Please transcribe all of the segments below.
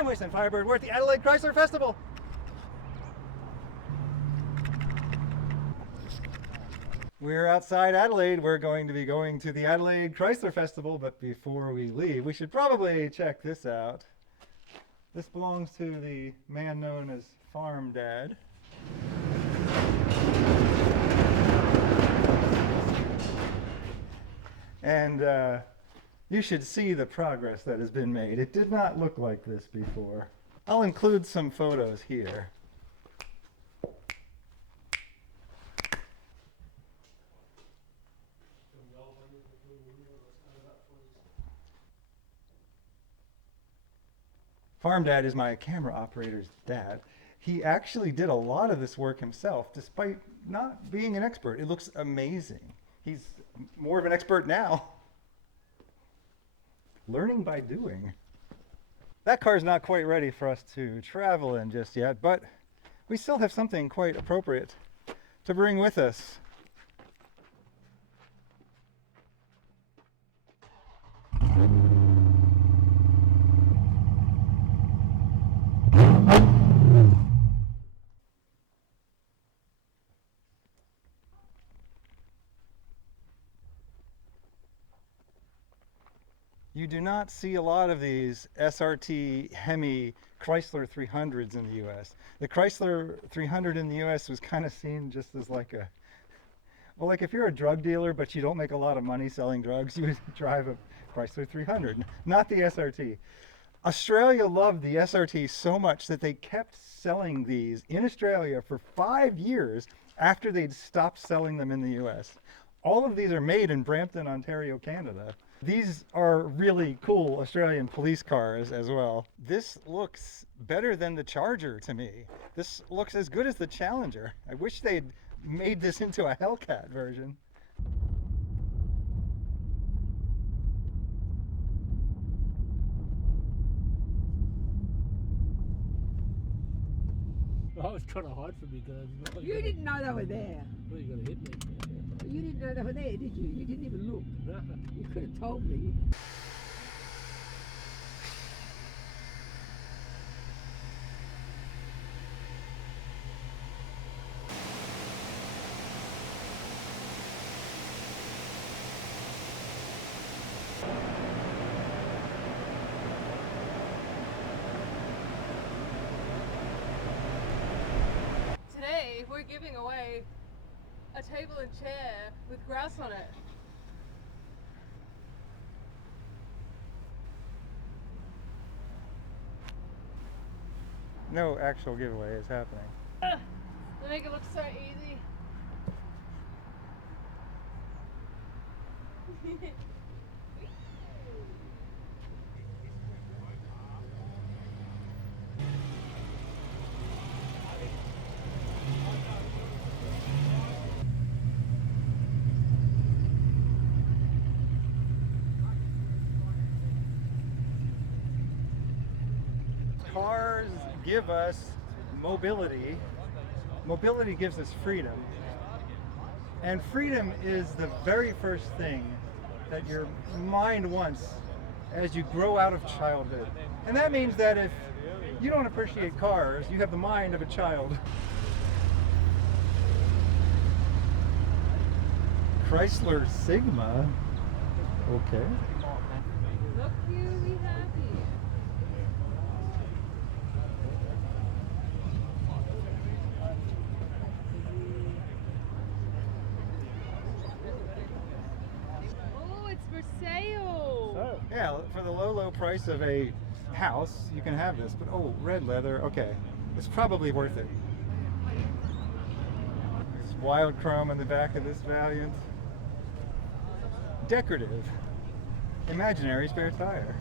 I'm Winston Firebird. We're at the Adelaide Chrysler Festival. We're outside Adelaide. We're going to be going to the Adelaide Chrysler Festival, but before we leave, we should probably check this out. This belongs to the man known as Farm Dad. And you should see the progress that has been made. It did not look like this before. I'll include some photos here. Farm Dad is my camera operator's dad. He actually did a lot of this work himself, despite not being an expert. It looks amazing. He's more of an expert now. Learning by doing. That car's not quite ready for us to travel in just yet, but we still have something quite appropriate to bring with us. You do not see a lot of these SRT Hemi Chrysler 300s in the US. The Chrysler 300 in the US was kind of seen just as like a, well, like if you're a drug dealer but you don't make a lot of money selling drugs, you would drive a Chrysler 300, not the SRT. Australia loved the SRT so much that they kept selling these in Australia for 5 years after they'd stopped selling them in the US. All of these are made in Brampton, Ontario, Canada. These are really cool Australian police cars as well. This looks better than the Charger to me. This looks as good as the Challenger. I wish they'd made this into a Hellcat version. I was trying to hide from you guys. You didn't know they were there. Well, you got to hit me. You didn't know they were there, did you? You didn't even look. No. You could have told me. Today we're giving away a table and chair with grass on it. No actual giveaway is happening. They make it look so easy. Cars give us mobility. Mobility gives us freedom. And freedom is the very first thing that your mind wants as you grow out of childhood. And that means that if you don't appreciate cars, you have the mind of a child. Chrysler Sigma. Okay. Look you, we happy. Oh, it's for sale. Oh. Yeah, for the low price of a house, you can have this. But oh, red leather. Okay, it's probably worth it. There's wild chrome in the back of this Valiant. Decorative. Imaginary spare tire.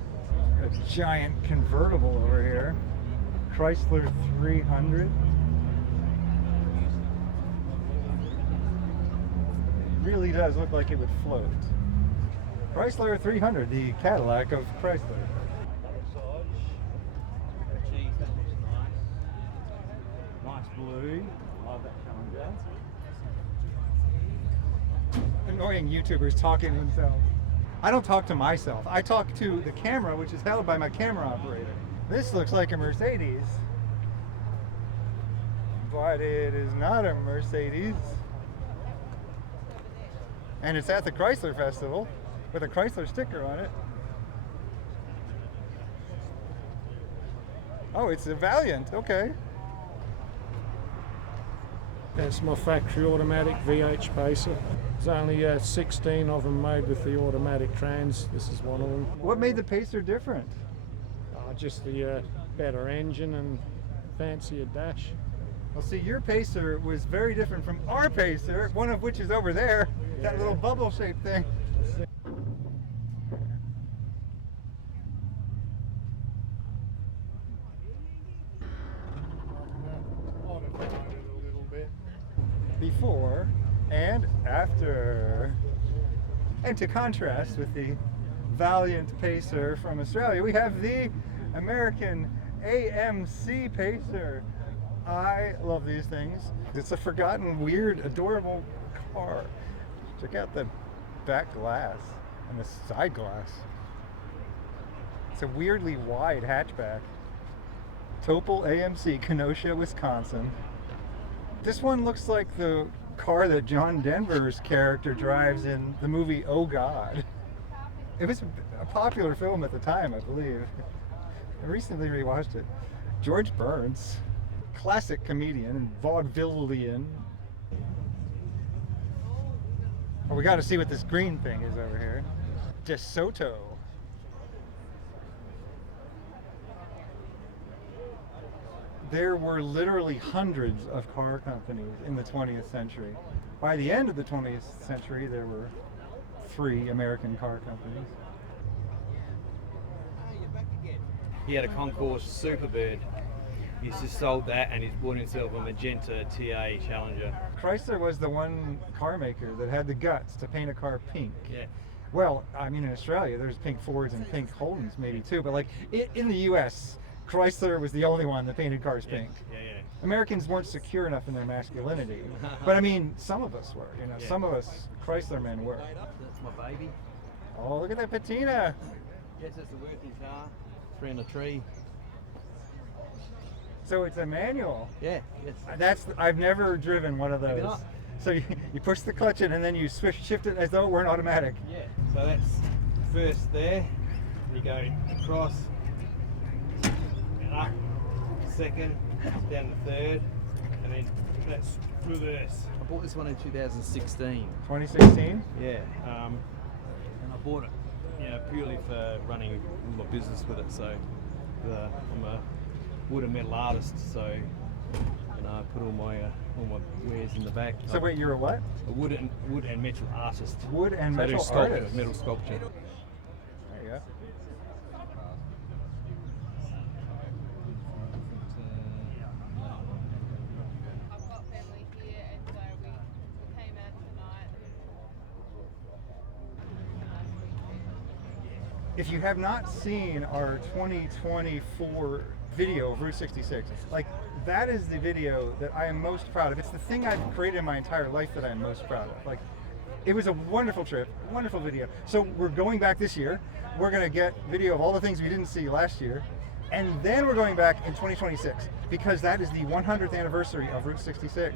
A giant convertible over here. Chrysler 300. Really does look like it would float. Chrysler 300, the Cadillac of Chrysler. Geez, that looks nice. Nice blue. Love that Challenger. Annoying YouTubers talking to themselves. I don't talk to myself. I talk to the camera, which is held by my camera operator. This looks like a Mercedes, but it is not a Mercedes. And it's at the Chrysler Festival with a Chrysler sticker on it. Oh, it's a Valiant, okay. That's my factory automatic VH Pacer. There's only 16 of them made with the automatic trans. This is one of them. What made the Pacer different? Just the better engine and fancier dash. Well, see, your Pacer was very different from our Pacer, one of which is over there, that little bubble-shaped thing. Before and after. And to contrast with the Valiant Pacer from Australia, we have the American AMC Pacer. I love these things. It's a forgotten, weird, adorable car. Check out the back glass and the side glass. It's a weirdly wide hatchback. Topol AMC, Kenosha, Wisconsin. This one looks like the car that John Denver's character drives in the movie Oh God. It was a popular film at the time, I believe. I recently rewatched it. George Burns, classic comedian and vaudevillian. Oh, we got to see what this green thing is over here. DeSoto. There were literally hundreds of car companies in the 20th century. By the end of the 20th century, there were 3 American car companies. He had a Concourse Superbird. He's just sold that and he's bought himself a magenta TA Challenger. Chrysler was the one car maker that had the guts to paint a car pink. Yeah. Well, I mean, in Australia, there's pink Fords and pink Holdens maybe too, but like in the U.S., Chrysler was the only one that painted cars pink. Yeah. Americans weren't secure enough in their masculinity, but I mean, some of us were. You know, some of us Chrysler men were. That's my baby. Oh, look at that patina! Yes, that's a working car. It's around a tree. So it's a manual. I've never driven one of Maybe those. not. So you push the clutch in and then you shift it as though it were an automatic. Yeah. So that's first there. You go across, and up, second, down to third, and then that's reverse. I bought this one in 2016. 2016? Yeah. And I bought it, purely for running my business with it. So I'm a wood and metal artist, so I put all my wares in the back. So wait, you're a what? A wood and metal artist. Wood and So I do metal sculpture, artist. metal sculpture. There you go. I've got family here, and so we came out tonight. If you have not seen our 2024 video of Route 66, like that is the video that I am most proud of. It's the thing I've created in my entire life that I'm most proud of. Like, it was a wonderful trip, wonderful video. So we're going back this year. We're gonna get video of all the things we didn't see last year. And then we're going back in 2026 because that is the 100th anniversary of Route 66.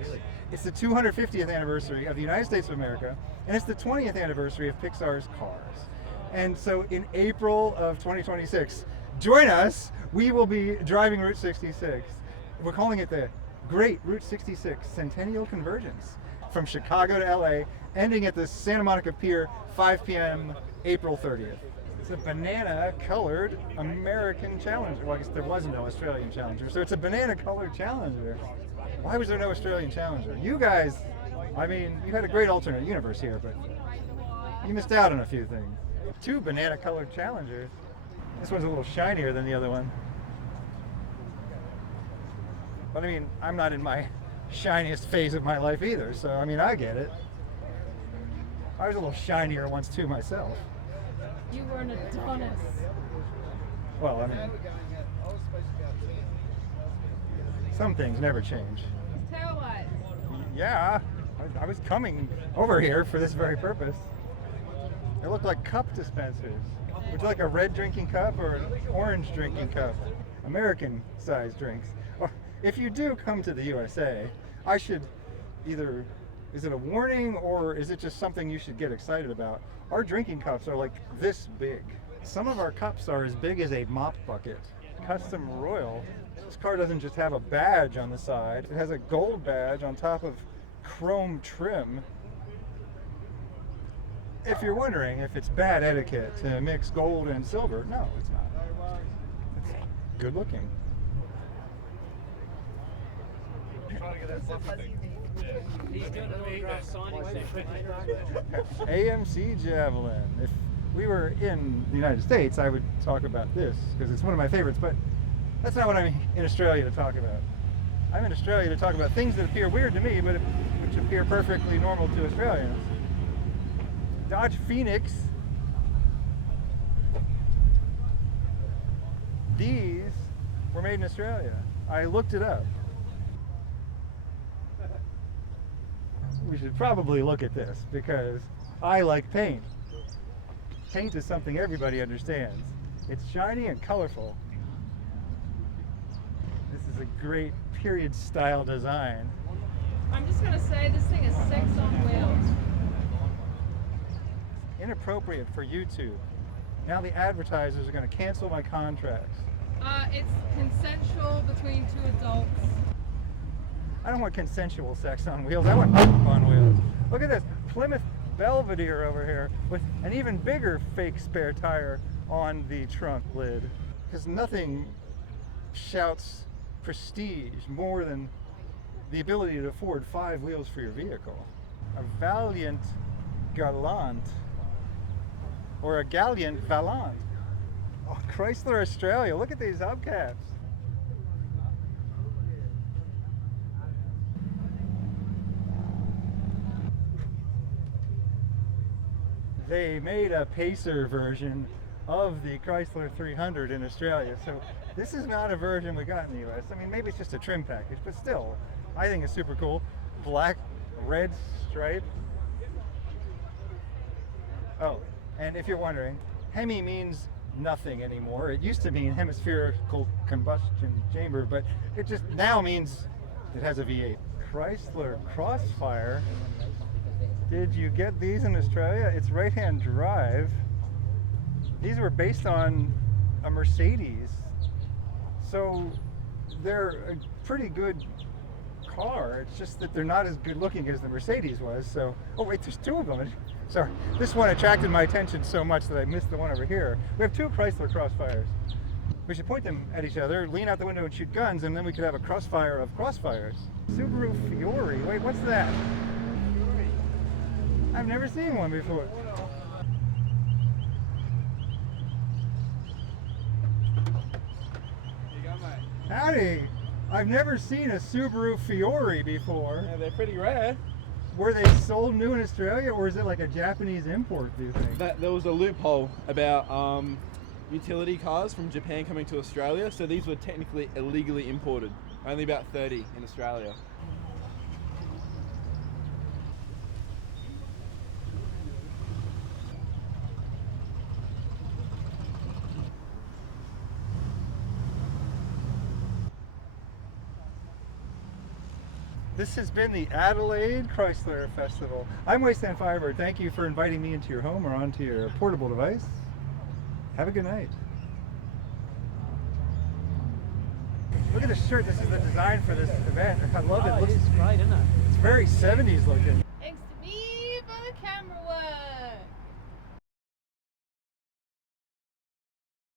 It's the 250th anniversary of the United States of America, and it's the 20th anniversary of Pixar's Cars. And so in April of 2026, join us. We will be driving Route 66. We're calling it the Great Route 66 Centennial Convergence from Chicago to LA, ending at the Santa Monica Pier, 5 p.m. April 30th. It's a banana-colored American Challenger. Well, I guess there was no Australian Challenger, so it's a banana-colored Challenger. Why was there no Australian Challenger? You guys, I mean, you had a great alternate universe here, but you missed out on a few things. 2 banana-colored Challengers. This one's a little shinier than the other one. But I mean, I'm not in my shiniest phase of my life either, so I mean, I get it. I was a little shinier once too myself. You were an Adonis. Well, I mean, some things never change. Tail lights. Yeah, I was coming over here for this very purpose. They look like cup dispensers. Would you like a red drinking cup or an orange drinking cup? American-sized drinks. Or if you do come to the USA, I should either, is it a warning or is it just something you should get excited about? Our drinking cups are like this big. Some of our cups are as big as a mop bucket. Custom Royal. This car doesn't just have a badge on the side, it has a gold badge on top of chrome trim. If you're wondering if it's bad etiquette to mix gold and silver, no, it's not. It's good looking. AMC Javelin. If we were in the United States, I would talk about this because it's one of my favorites, but that's not what I'm in Australia to talk about. I'm in Australia to talk about things that appear weird to me, but which appear perfectly normal to Australians. Dodge Phoenix. These were made in Australia. I looked it up. We should probably look at this because I like paint. Paint is something everybody understands. It's shiny and colorful. This is a great period style design. I'm just gonna say this thing is sex on wheels. Inappropriate for YouTube. Now the advertisers are going to cancel my contracts. It's consensual between two adults. I don't want consensual sex on wheels. I want on wheels. Look at this Plymouth Belvedere over here with an even bigger fake spare tire on the trunk lid. Because nothing shouts prestige more than the ability to afford 5 wheels for your vehicle. A Valiant Galant. Or a Gallant Valiant. Oh, Chrysler Australia. Look at these hubcaps. They made a Pacer version of the Chrysler 300 in Australia. So this is not a version we got in the US. I mean, maybe it's just a trim package, but still, I think it's super cool. Black, red stripe. Oh. And if you're wondering, Hemi means nothing anymore. It used to mean hemispherical combustion chamber, but it just now means it has a V8. Chrysler Crossfire. Did you get these in Australia? It's right-hand drive. These were based on a Mercedes. So they're a pretty good car. It's just that they're not as good looking as the Mercedes was. So, oh wait, there's 2 of them. Sorry, this one attracted my attention so much that I missed the one over here. We have 2 Chrysler Crossfires. We should point them at each other, lean out the window and shoot guns, and then we could have a crossfire of crossfires. Subaru Fiori. Wait, what's that? I've never seen one before. Howdy! I've never seen a Subaru Fiori before. Yeah, they're pretty rare. Were they sold new in Australia, or is it like a Japanese import, do you think? There was a loophole about utility cars from Japan coming to Australia, so these were technically illegally imported. Only about 30 in Australia. This has been the Adelaide Chrysler Festival. I'm Wasteland Firebird. Thank you for inviting me into your home or onto your portable device. Have a good night. Look at this shirt. This is the design for this event. I love it. It looks great, isn't it? It's very 70s looking.